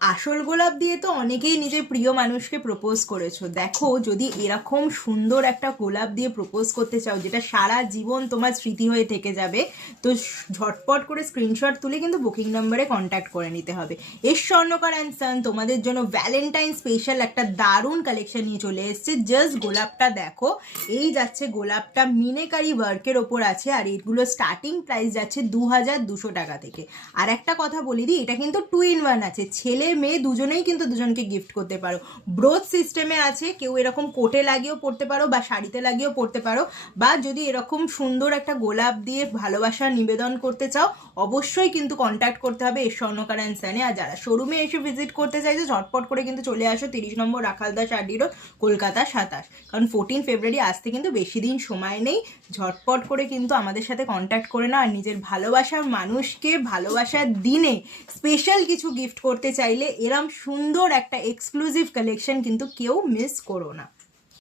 আসল গোলাপ দিয়ে তো অনেকেই নিজের প্রিয় মানুষকে প্রপোজ করেছো। দেখো, যদি এরকম সুন্দর একটা গোলাপ দিয়ে প্রপোজ করতে চাও যেটা সারা জীবন তোমার স্মৃতি হয়ে থেকে যাবে, তো ঝটপট করে স্ক্রিনশট তুলে কিন্তু বুকিং নাম্বারে কন্ট্যাক্ট করে নিতে হবে। এস স্বর্ণকার অ্যান্ড সান তোমাদের জন্য ভ্যালেন্টাইন স্পেশাল একটা দারুণ কালেকশন নিয়ে চলে এসছে। জাস্ট গোলাপটা দেখো, এই যাচ্ছে গোলাপটা মিনেকারি ওয়ার্কের ওপর আছে, আর এগুলো স্টার্টিং প্রাইস যাচ্ছে 2200 টাকা থেকে। আর একটা কথা বলি দিই, এটা কিন্তু 2 in 1 আছে, ছেলে মেয়ে দুজনেই কিন্তু দুজনকে গিফট করতে পারো। ব্রোচ সিস্টেমে আছে, কেউ এরকম কোটে লাগিয়েও পড়তে পারো বা শাড়িতে লাগিয়েও পড়তে পারো, বা যদি এরকম সুন্দর একটা গোলাপ দিয়ে ভালোবাসার নিবেদন করতে চাও, অবশ্যই কিন্তু কন্ট্যাক্ট করতে হবে এস স্বর্ণকার অ্যান্ড সানে। আর যারা শোরুমে এসে ভিজিট করতে চাইছো, ঝটপট করে কিন্তু চলে আসো 30 নম্বর রাখালদাস আড্ডি রোড, কলকাতা 27। কারণ 14 ফেব্রুয়ারি আসতে কিন্তু বেশি দিন সময় নেই। ঝটপট করে কিন্তু আমাদের সাথে কন্ট্যাক্ট করে নাও। আর নিজের ভালোবাসার মানুষকে ভালোবাসার দিনে স্পেশাল কিছু গিফট করতে চাইলে এরম সুন্দর একটা এক্সক্লুসিভ কালেকশন কিন্তু কেউ মিস করো না।